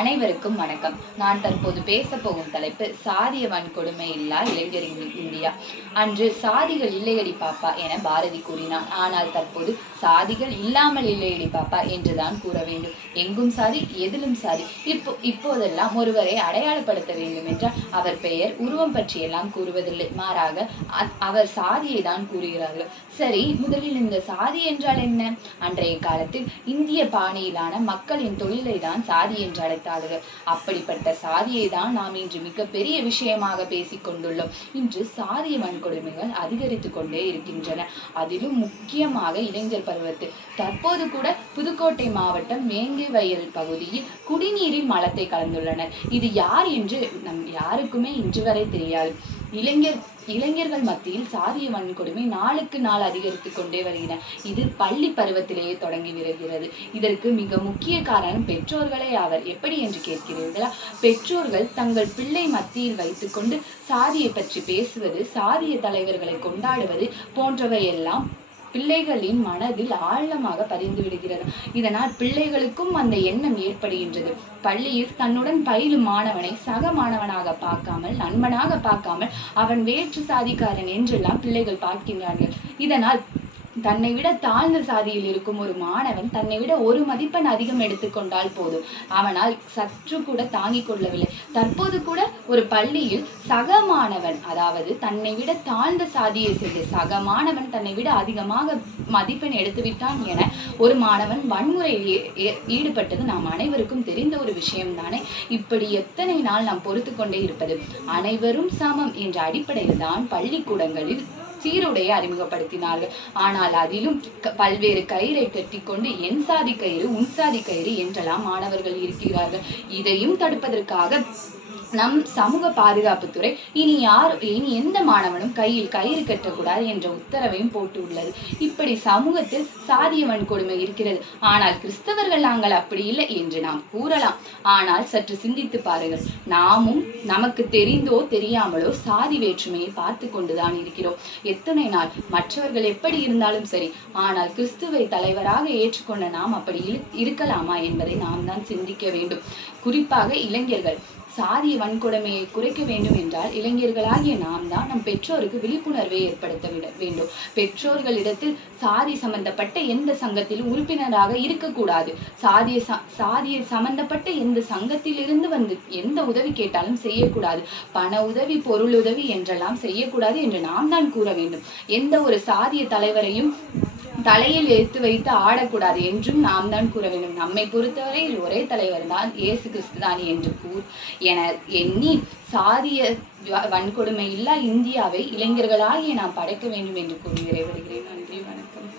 அனைவருக்கும் வணக்கம். நான் தற்போது பேச போகும் தலைப்பு சாதிய வன்கொடுமை இல்லா இளைஞரின் இந்தியா. அன்று சாதிகள் இல்லையடி பாப்பா என பாரதி கூறினார். ஆனால் தற்போது சாதிகள் இல்லாமல் இல்லையடி பாப்பா என்றுதான் கூற வேண்டும். எங்கும் சாதி, எதிலும் சாதி. இப்போதெல்லாம் ஒருவரை அடையாளப்படுத்த வேண்டும் என்றால் அவர் பெயர், உருவம் பற்றியெல்லாம் கூறுவதில்லை. மாறாக அவர் சாதியை தான் கூறுகிறார்கள். சரி, முதலில் இந்த சாதி என்றால் என்ன? அன்றைய காலத்தில் இந்திய பாணியிலான மக்களின் தொழிலை தான் சாதி என்று அழைத்தார்கள். அப்படிப்பட்ட சாதியை தான் நாம் இன்று மிகப்பெரிய விஷயமாக பேசிக் கொண்டுள்ளோம். இன்று சாதிய வன்கொடுமைகள் அதிகரித்து கொண்டே இருக்கின்றன. அதிலும் முக்கியமாக இளைஞர் பருவத்தில். தற்போது கூட புதுக்கோட்டை மாவட்டம் வேங்கை வயல் பகுதியில் குடிநீரில் மலத்தை கலந்துள்ளனர். இது யார் என்று நம் யாருக்குமே இன்று வரை தெரியாது. இளைஞர்கள் மத்தியில் சாதிய வன்கொடுமை நாளுக்கு நாள் அதிகரித்து கொண்டே வருகின்றன. இது பள்ளி பருவத்திலேயே தொடங்கி வருகிறது. இதற்கு மிக முக்கிய காரணம் பெற்றோர்களே ஆவர். எப்படி என்று கேட்கிறீர்களா? பெற்றோர்கள் தங்கள் பிள்ளை மத்தியில் வைத்துக்கொண்டு சாதியை பற்றி பேசுவது, சாதிய தலைவர்களை கொண்டாடுவது போன்றவையெல்லாம் பிள்ளைகளின் மனதில் ஆழமாக பதிந்து விடுகிறது. இதனால் பிள்ளைகளுக்கும் அந்த எண்ணம் ஏற்படுகின்றது. பள்ளியில் தன்னுடன் பயிலும் மாணவனை சக மாணவனாக பார்க்காமல், நண்பனாக பார்க்காமல் அவன் வேற்று சாதிக்காரன் என்றெல்லாம் பிள்ளைகள் பார்க்கின்றார்கள். இதனால் தன்னை விட தாழ்ந்த சாதியில் இருக்கும் ஒரு மாணவன் தன்னை விட ஒரு மதிப்பெண் அதிகம் எடுத்துக்கொண்டால் போதும், அவனால் சற்று கூட தாங்கிக் கொள்ளவில்லை. தற்போது கூட ஒரு பள்ளியில் சக மாணவன், அதாவது தன்னை விட தாழ்ந்த சாதியை சேர்ந்த சக மாணவன் தன்னை விட அதிகமாக மதிப்பெண் எடுத்துவிட்டான் என ஒரு மாணவன் வன்முறையில் ஈடுபட்டது நாம் அனைவருக்கும் தெரிந்த ஒரு விஷயம் தானே. இப்படி எத்தனை நாள் நாம் பொறுத்து கொண்டே இருப்பது? அனைவரும் சமம் என்ற அடிப்படையில் தான் பள்ளிக்கூடங்களில் சீருடையை அறிமுகப்படுத்தினார்கள். ஆனால் அதிலும் பல்வேறு கயிறை கட்டிக்கொண்டு என் சாதி கயிறு, உன் சாதி கயிறு என்றெல்லாம் மாணவர்கள் இருக்கிறார்கள். இதையும் தடுப்பதற்காக நம் சமூக பாதுகாப்புத்துறை இனி எந்த மாணவனும் கையில் கயிறு கட்டக்கூடாது என்ற உத்தரவையும் போட்டு உள்ளது. இப்படி சமூகத்தில் சாதிய வன்கொடுமை இருக்கிறது. ஆனால் கிறிஸ்தவர்கள் நாங்கள் அப்படி இல்லை என்று நாம் கூறலாம். ஆனால் சற்று சிந்தித்து பாருங்கள். நாமும் நமக்கு தெரிந்தோ தெரியாமலோ சாதி வேற்றுமையை பார்த்து கொண்டுதான் இருக்கிறோம். எத்தனை நாள்? மற்றவர்கள் எப்படி இருந்தாலும் சரி, ஆனால் கிறிஸ்துவை தலைவராக ஏற்றுக்கொண்ட நாம் அப்படி இருக்கலாமா என்பதை நாம் தான் சிந்திக்க வேண்டும். குறிப்பாக இளைஞர்கள் சாதிய வன்கொடுமையை குறைக்க வேண்டும் என்றால் இளைஞர்களாகிய நாம் தான் நம் பெற்றோருக்கு விழிப்புணர்வை ஏற்படுத்த வேண்டும். பெற்றோர்களிடத்தில் சாதி சம்பந்தப்பட்ட எந்த சங்கத்திலும் உறுப்பினராக இருக்கக்கூடாது. சாதிய சம்பந்தப்பட்ட எந்த சங்கத்திலிருந்து வந்து எந்த உதவி கேட்டாலும் செய்யக்கூடாது. பண உதவி, பொருள் உதவி என்றெல்லாம் செய்யக்கூடாது என்று நாம் தான் கூற வேண்டும். எந்த ஒரு சாதிய தலைவரையும் தலையில் எடுத்து வைத்து ஆடக்கூடாது என்றும் நாம் தான் கூற வேண்டும். நம்மை பொறுத்தவரையில் ஒரே தலைவர் தான், இயேசு கிறிஸ்து தான் என்று எண்ணி சாதிய வன்கொடுமை இல்லா இந்தியாவை இளைஞர்களாகிய நாம் படைக்க வேண்டும் என்று கூறி விடைபெறுகிறேன். நன்றி, வணக்கம்.